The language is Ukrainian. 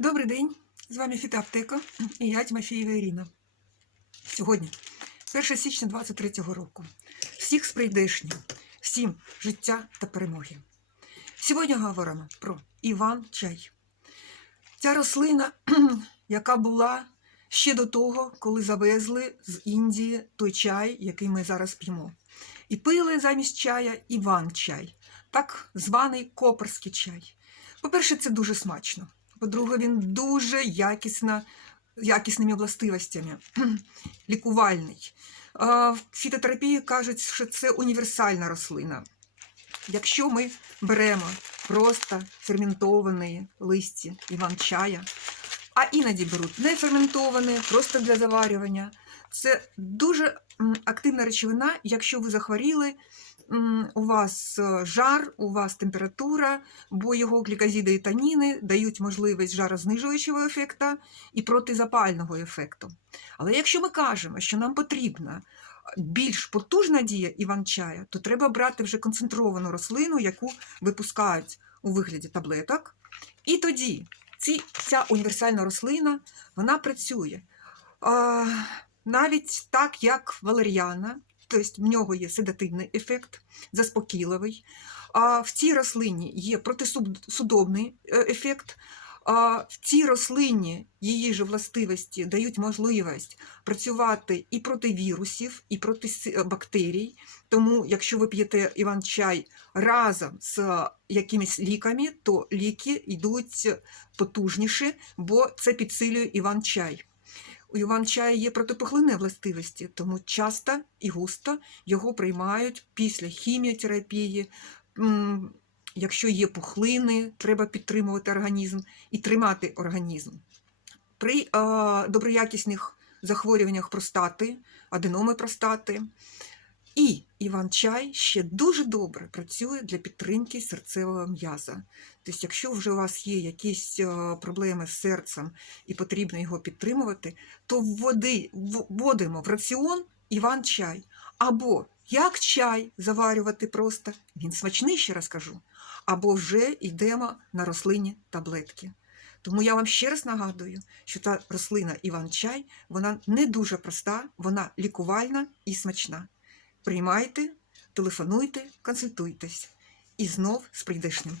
Добрий день, з вами Фітоаптека і я Тимофієва Ірина. Сьогодні, 1 січня 23-го року, всіх з прийдешнім, всім життя та перемоги. Сьогодні говоримо про Іван Чай. Ця рослина, яка була ще до того, коли завезли з Індії той чай, який ми зараз п'ємо. І пили замість чая Іван чай, так званий копорський чай. По-перше, це дуже смачно. По-друге, він дуже якісно, якісними властивостями, лікувальний. В фітотерапії кажуть, що це універсальна рослина. Якщо ми беремо просто ферментовані листі іван-чая, а іноді беруть не ферментоване, просто для заварювання, це дуже активна речовина, якщо ви захворіли, у вас е, жар, у вас температура, бо його глікозиди і таніни дають можливість жарознижуючого ефекту і протизапального ефекту. Але якщо ми кажемо, що нам потрібна більш потужна дія іван-чая, то треба брати вже концентровану рослину, яку випускають у вигляді таблеток. І тоді ці, ця універсальна рослина вона працює а, навіть так, як валеріана, тобто в нього є седативний ефект, заспокійливий. А в цій рослині є протисудомний е, ефект. А в цій рослині її ж властивості дають можливість працювати і проти вірусів, і проти е, бактерій. Тому, якщо ви п'єте іван-чай разом з якимись ліками, то ліки йдуть потужніші, бо це підсилює іван-чай. У іван-чая є протипухлинні властивості, тому часто і густо його приймають після хіміотерапії. Якщо є пухлини, треба підтримувати організм і тримати організм. При доброякісних захворюваннях простати, аденоми простати. І іван-чай ще дуже добре працює для підтримки серцевого м'яза. Тобто, якщо вже у вас є якісь е, проблеми з серцем і потрібно його підтримувати, то вводи, вводимо в раціон іван-чай. Або як чай заварювати просто, він смачний, ще раз кажу, або вже йдемо на рослинні таблетки. Тому я вам ще раз нагадую, що та рослина іван-чай, вона не дуже проста, вона лікувальна і смачна. Приймайте, телефонуйте, консультуйтесь. І знов з прийдешнім.